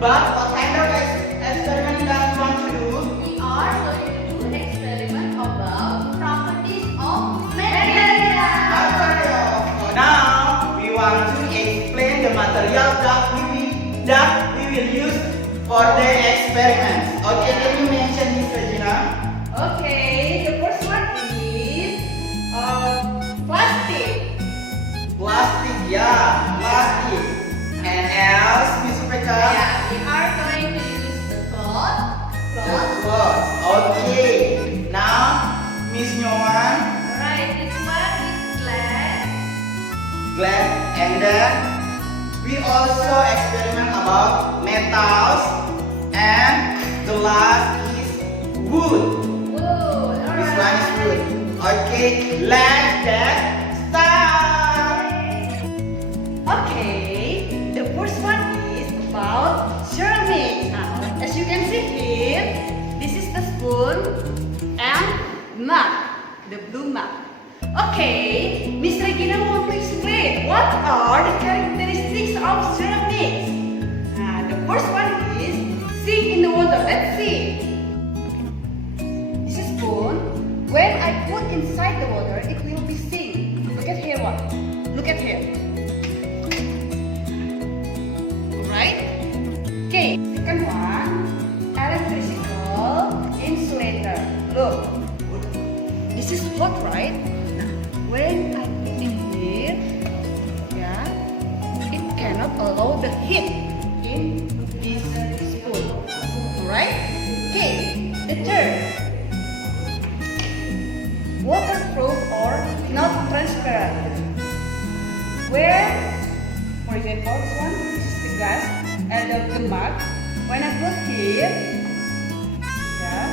But what kind of experiment does you want to do? We are going to do experiment about properties of material. Material. So now we want to explain the material that we will use for the experiment. Okay, can you mention Miss Regina? Okay, the first one is plastic. Plastic, yeah, plastic. And else, Miss Rebecca? Yeah, we are going to use the cloth. The cloth. Okay. Now, Miss Nyoman? Alright, this one is glass. Glass. And then we also experiment about metals, and the last is wood. Wood. This one is wood. Okay, let's get started. Okay, the first one is about ceramics. Now, as you can see here, this is the spoon and mug, the blue mug. Okay, Miss Regina want to explain what are the characteristics of ceramics. The first one is sink in the water. Let's see. This is spoon. When I put inside the water, it will be sink. Look at here, what? Look at here. Right? Okay, second one, electrical insulator. Look, this is hot, right? When I put it here, yeah, it cannot allow the heat in this spoon. Alright? Okay, the third, waterproof or not transparent. Where, for example, this one, this is the glass and the mug. When I put here, yeah,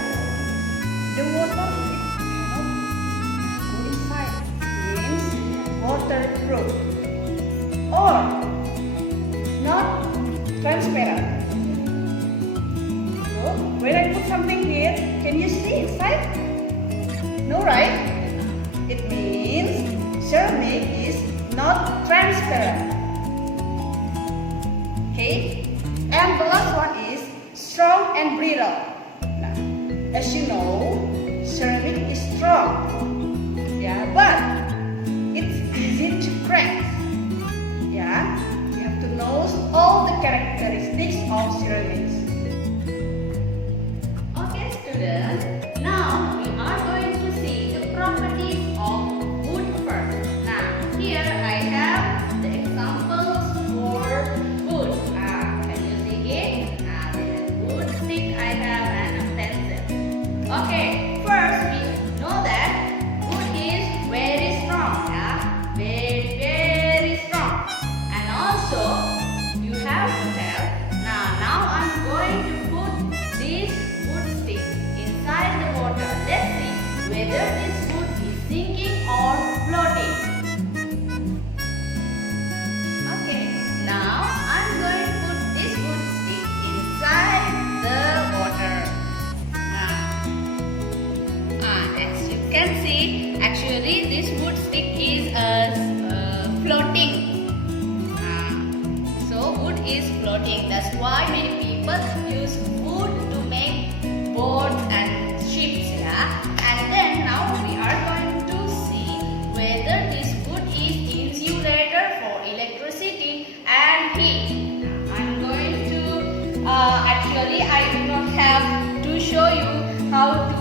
the water it cannot go inside. Means waterproof or not transparent. So when I put something here, can you see inside? No, right? It means ceramic is not transparent. Okay? And the last one is strong and brittle. Now, as you know, ceramic is strong. Yeah, but it's easy to crack. Yeah? You have to know all the characteristics of ceramics. Okay, students. Now we are going to see the properties of wood first. Now, here I have the examples for wood. Can you see it? There is wood stick I have and a pencil. Okay, first we know that wood is very strong. Yeah, very strong. And also you have to tell. Now I'm going to put this wood stick inside the water. Let's see whether this wood is sinking or floating. Okay, now I'm going to put this wood stick inside the water. As you can see, actually this wood stick is floating. So wood is floating. That's why many people use wood to make boats and ships. Yeah. And then now we are going to see whether this wood is insulator for electricity and heat. I'm going to actually I do not have to show you how to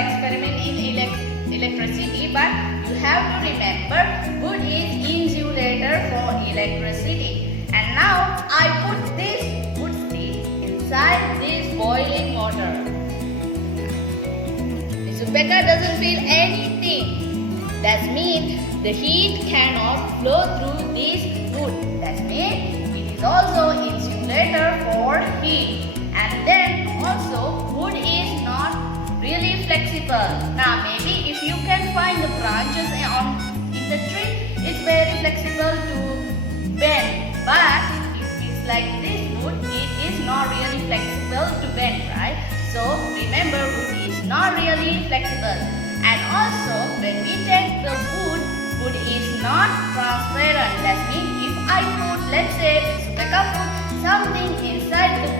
experiment in electricity, but you have to remember wood is insulator for electricity. And now I put this wood stick inside this boiling water. Zubeka doesn't feel anything. That means the heat cannot flow through this wood. That means it is also insulator for heat. And then also wood is not really flexible. Now maybe if you can find the branches in the tree, it's very flexible to bend. But if it's like this wood, it is not really flexible to bend, right? So remember, wood is not really flexible. And also when we take the wood is not transparent. That means if I put, let's say, Zubeka put something inside the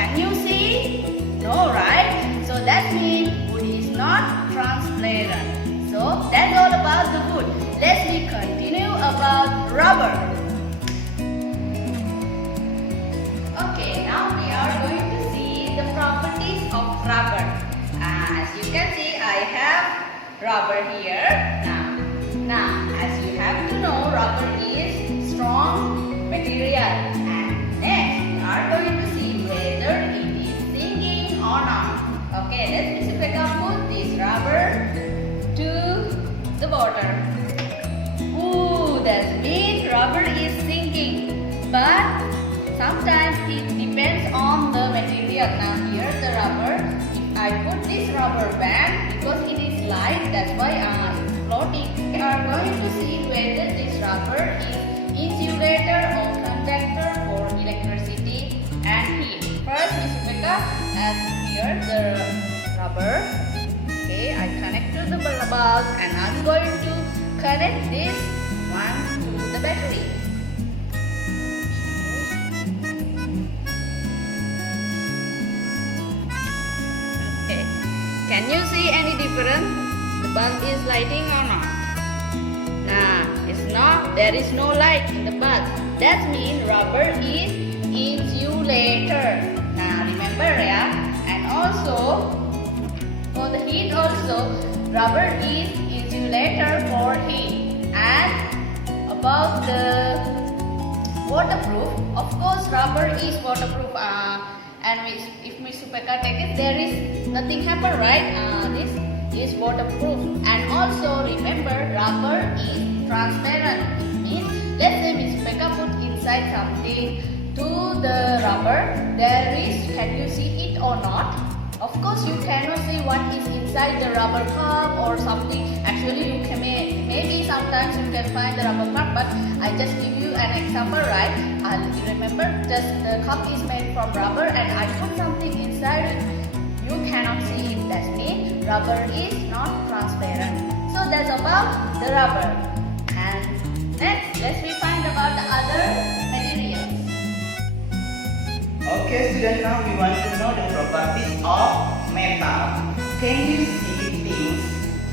Can you see? No, right? So that means wood is not transparent. So that's all about the wood. Let's continue about rubber. Okay, now we are going to see the properties of rubber. As you can see, I have rubber here. Now, as you have to know, rubber is strong material. And next, we are going to see whether it is sinking or not. Okay, let's pick up put this rubber to the water. Ooh, that means rubber is sinking. But sometimes it depends on the material. Now, here's the rubber. If I put this rubber band, because it is light, that's why it's floating. We are going to see whether this rubber is insulator or conductor for electricity and heat. First, Miss Rebecca, as here the rubber. Okay, I connect to the bulb and I'm going to connect this one to the battery. Okay, can you see any difference? The bulb is lighting or not? Nah, it's not. There is no light in the bulb. That means rubber is insulator. Now remember, yeah. And also for the heat also, rubber is insulator for heat. And about the waterproof, of course, rubber is waterproof. And if Miss Supeka take it, there is nothing happen, right? This is waterproof. And also remember, rubber is transparent. It means, let's say Miss Supeka put inside something to the rubber. There is, can you see it or not? Of course, you cannot see what is inside the rubber cup or something. Actually, you can maybe sometimes you can find the rubber cup, but I just give you an example, right? You remember, just the cup is made from rubber, and I put something inside it. You cannot see it. That means rubber is not transparent. So that's about the rubber. And next, let's find about the other materials. Okay, students, now we want to know the properties of metal. Can you see things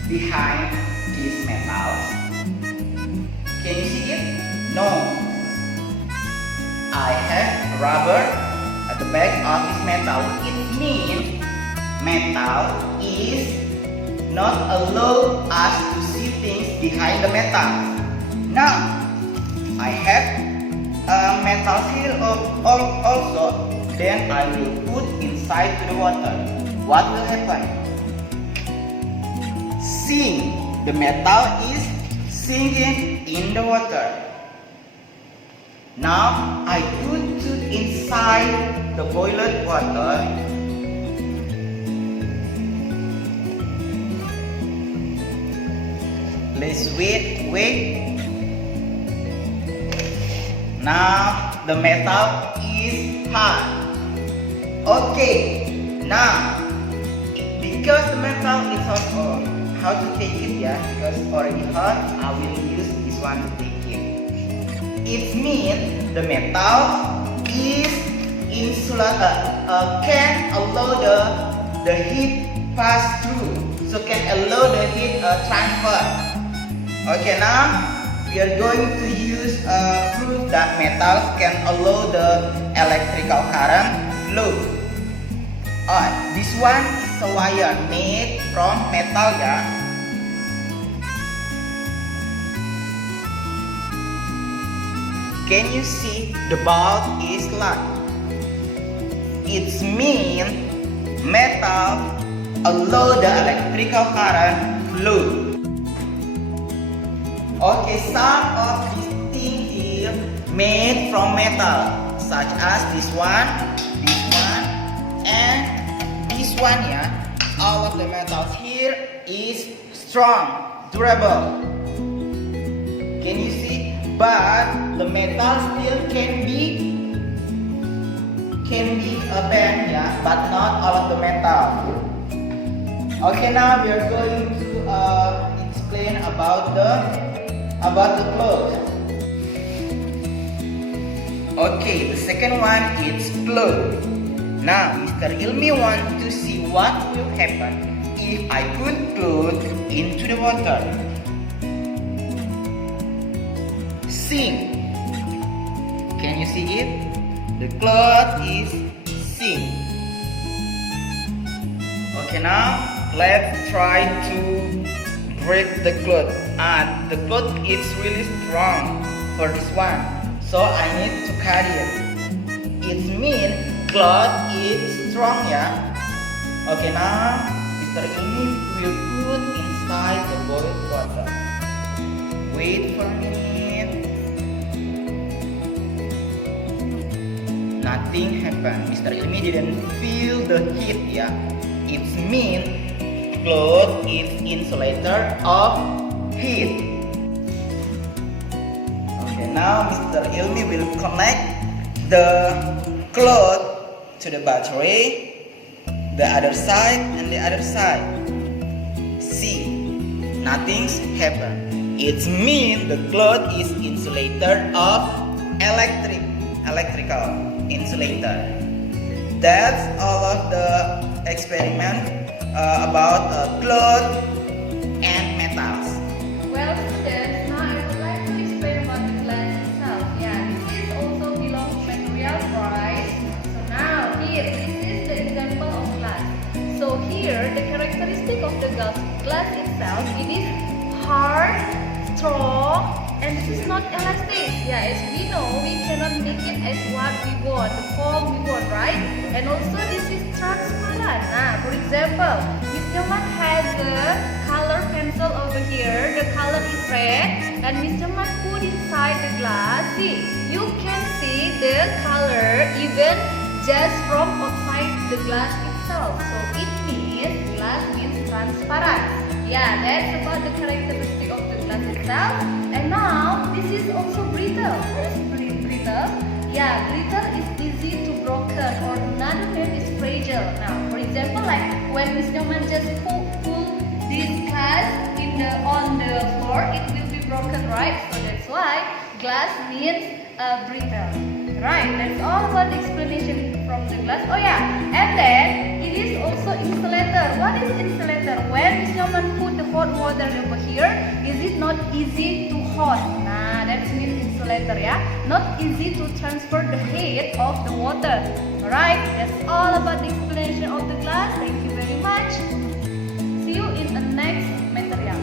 behind these metals? Can you see it? No. I have rubber at the back of this metal. It means metal is not allow us to see things behind the metal. Now, I have a metal here also. Then I will put inside to the water. What will happen? Sink. The metal is sinking in the water. Now I put it inside the boiling water. Let's wait. Now the metal is hot. Okay, now because the metal is hot, how to take it? Yeah, because already hot, I will use this one to take it. It means the metal is can allow the heat pass through, so can allow the heat transfer. Okay, now we are going to use proof that metals can allow the electrical current flow. This one is a wire made from metal, yeah. Can you see the bulb is light? It means metal allow the electrical current flow. Okay, some of these things here made from metal, such as this one, and this one. Yeah, all of the metals here is strong, durable. Can you see? But the metal still can be bent, yeah, but not all of the metal. Okay, now we are going to explain about the clothes. Okay, the second one is clothes. Now, Mr. Ilmi wants to see what will happen if I put cloth into the water. Sink. Can you see it? The cloth is sink. Okay, now let's try to break the cloth. And the cloth is really strong for this one, so I need to carry it. It means cloth is strong, yeah. Okay, now Mr. Ilmi will put inside the boiled water. Wait for a minute. Nothing happened. Mr. Ilmi didn't feel the heat, yeah. It means cloth is insulator of heat. Okay, now Mr. Ilmi will connect the cloth to the battery, the other side and the other side. See, nothing's happened. It means the cloth is insulator of electrical insulator. That's all of the experiment about cloth and metals. Well, students, now I would like to explain about the glass itself. Yeah, this is also belongs to material, right? So now here, this is the example of glass. So here, the characteristic of the glass itself, it is hard, strong, and this is not elastic. Yeah, as we know, we cannot make it as what we want, the form we want, right? And also this is transparent. Now, for example, Mr. Man has a color pencil over here. The color is red, and Mr. Man put inside the glass. See, you can see the color even just from outside the glass itself. So it means glass means transparent. Yeah, that's about the characteristic of the glass itself. And now this is also brittle. What is brittle? Yeah, brittle is easy to broken, or another name is fragile. Now, for example, like when Mr. Man just pull this glass on the floor, it will be broken, right? So that's why glass means brittle. Right, that's all about the explanation from the glass. Oh yeah, and then it is also insulator. What is insulator? When Mr. Man put the hot water over here, is it not easy to hot? Nah, that means insulator, yeah. Not easy to transfer the heat of the water. Alright, that's all about the explanation of the glass. Thank you very much. See you in the next material.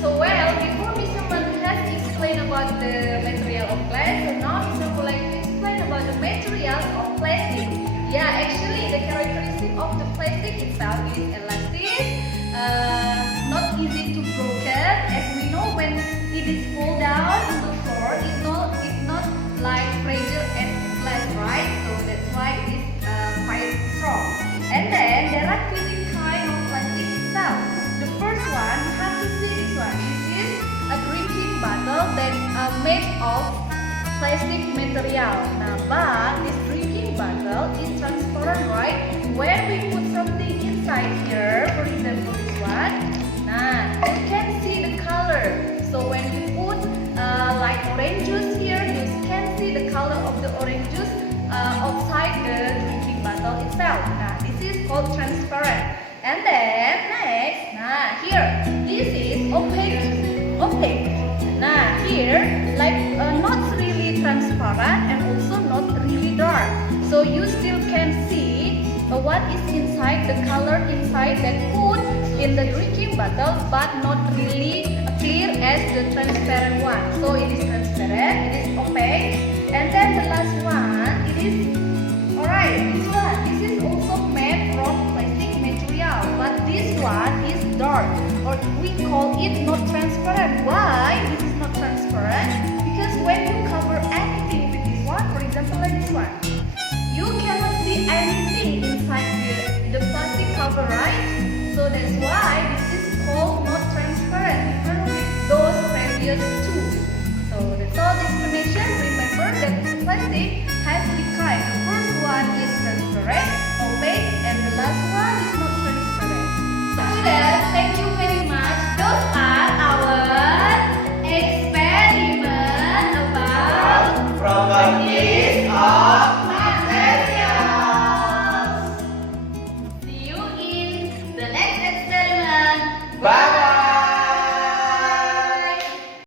So well, before Mr. Man has explained about the material of glass, so now Mr. would like to explain about the material of plastic. Yeah, actually the characteristic of the plastic itself is elastic, not easy to broken. As we know, when it is fall down on the floor, it's not like fragile as glass, right? So that's why it is quite strong. And then there are three kinds of plastic itself. The first one, you have to see this one. This is a drinking bottle that made of plastic material. Now, but this drinking bottle is transparent, right? When we put something inside here, for example this one, now you can see the color. So when you put like orange juice here, you can see the color of the orange juice outside the drinking bottle itself. Now, this is called transparent. And then next, nah here, this is opaque. Nah here, like not really transparent and also not really dark. So you still can see what is inside, the color inside that put in the drinking bottle, but not really clear as the transparent one. So it is